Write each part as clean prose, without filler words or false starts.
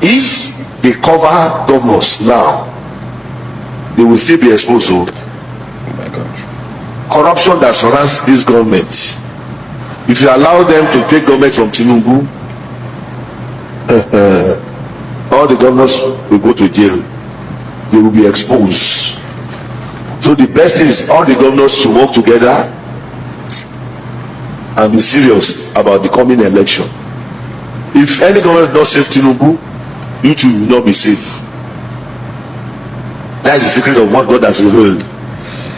If they cover governors now, they will still be exposed. Oh my gosh. Corruption that surrounds this government. If you allow them to take government from Tinubu, all the governors will go to jail. They will be exposed. So the best thing is all the governors to work together and be serious about the coming election. If any government does not save Tinubu, you too will not be safe. That is the secret of what God has revealed.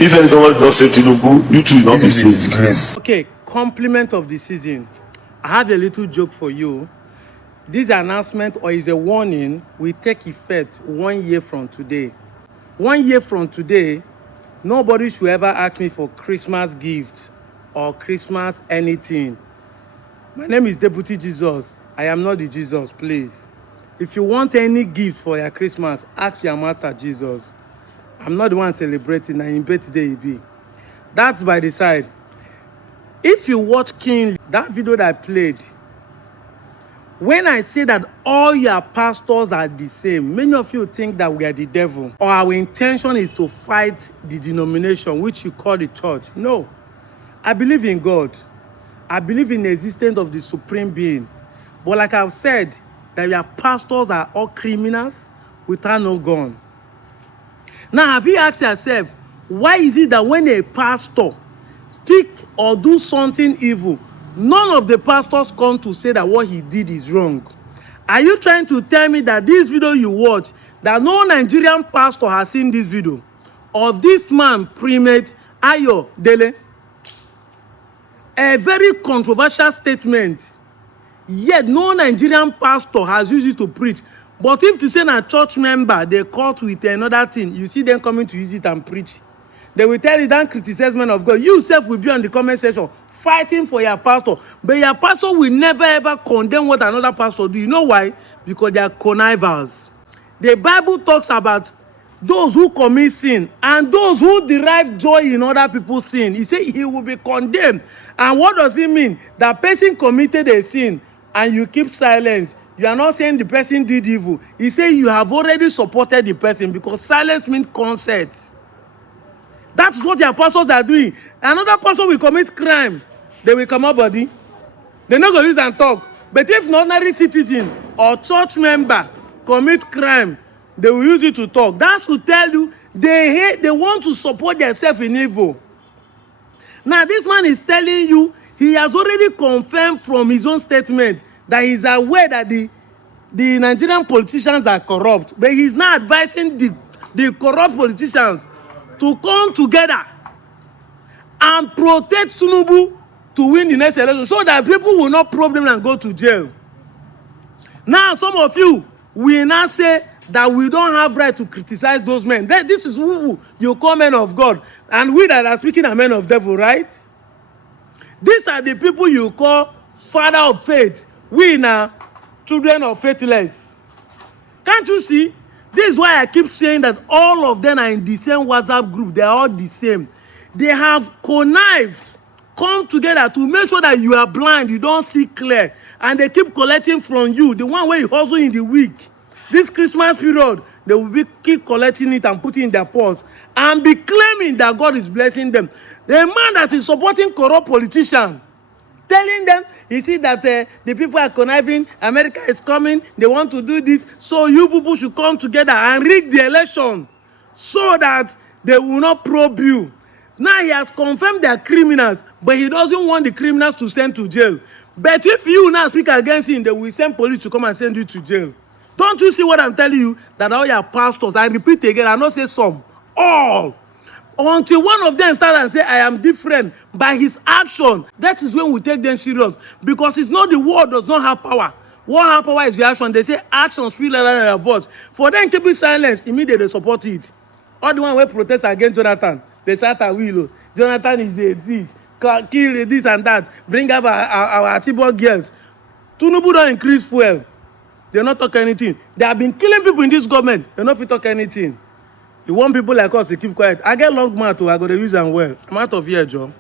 If any government does not save Tinubu, you too will not be safe. Okay, compliment of the season. I have a little joke for you. This announcement or is a warning will take effect 1 year from today. 1 year from today, nobody should ever ask me for Christmas gift or Christmas anything. My name is Deputy Jesus. I am not the Jesus, please. If you want any gift for your Christmas, ask your master Jesus. I'm not the one celebrating, and in birthday it be. That's by the side. If you watch King, that video that I played, when I say that all your pastors are the same, many of you think that we are the devil, or our intention is to fight the denomination which you call the church. No. I believe in God. I believe in the existence of the supreme being. But like I've said, that your pastors are all criminals without no gun. Now, have you asked yourself, why is it that when a pastor speak or do something evil, none of the pastors come to say that what he did is wrong? Are you trying to tell me that this video you watch, that no Nigerian pastor has seen this video of this man, Primate Ayo Dele? A very controversial statement. Yet no Nigerian pastor has used it to preach. But if to say a church member, they caught with another thing, you see them coming to use it and preach. They will tell you, don't criticize men of God. You yourself will be on the comment section fighting for your pastor. But your pastor will never ever condemn what another pastor do. You know why? Because they are connivers. The Bible talks about those who commit sin and those who derive joy in other people's sin. He said he will be condemned. And what does it mean? That person committed a sin and you keep silence. You are not saying the person did evil. He said you have already supported the person, because silence means consent. That's what your pastors are doing. Another pastor will commit crime, they will come up body. They're not going to use and talk. But if an ordinary citizen or church member commit crime, they will use it to talk. That's to tell you they want to support themselves in evil. Now this man is telling you he has already confirmed from his own statement that he's aware that the Nigerian politicians are corrupt, but he's now advising the corrupt politicians to come together and protect Tinubu to win the next election, so that people will not probe them and go to jail. Now some of you will now say that we don't have right to criticize those men. This is who you call men of God, and we that are speaking are men of devil, right? These are the people you call father of faith. We now children of faithless. Can't you see? This is why I keep saying that all of them are in the same WhatsApp group. They are all the same. They have connived, come together to make sure that you are blind, you don't see clear, and they keep collecting from you, the one where you hustle in the week. This Christmas period, they will keep collecting it and putting it in their purse and be claiming that God is blessing them. The man that is supporting corrupt politicians, telling them, you see that the people are conniving, America is coming, they want to do this, so you people should come together and rig the election so that they will not probe you. Now he has confirmed they are criminals, but he doesn't want the criminals to send to jail. But if you now speak against him, they will send police to come and send you to jail. Don't you see what I'm telling you? That all your pastors, I repeat again, I not say some, all. Until one of them start and say, I am different by his action, that is when we take them serious. Because it's not the word does not have power. What have power is the action. They say action speak louder than your voice. For them to be silenced, immediately they support it. All the one who protest against Jonathan, they shout at Willow. Jonathan is a thief, kill this and that, bring up our Chibok girls. Tinubu don't increase fuel. They're not talking anything. They have been killing people in this government. They're not fit talk anything. You want people like us to keep quiet. I get long mouth, I go to use them well. I'm out of here, Joe.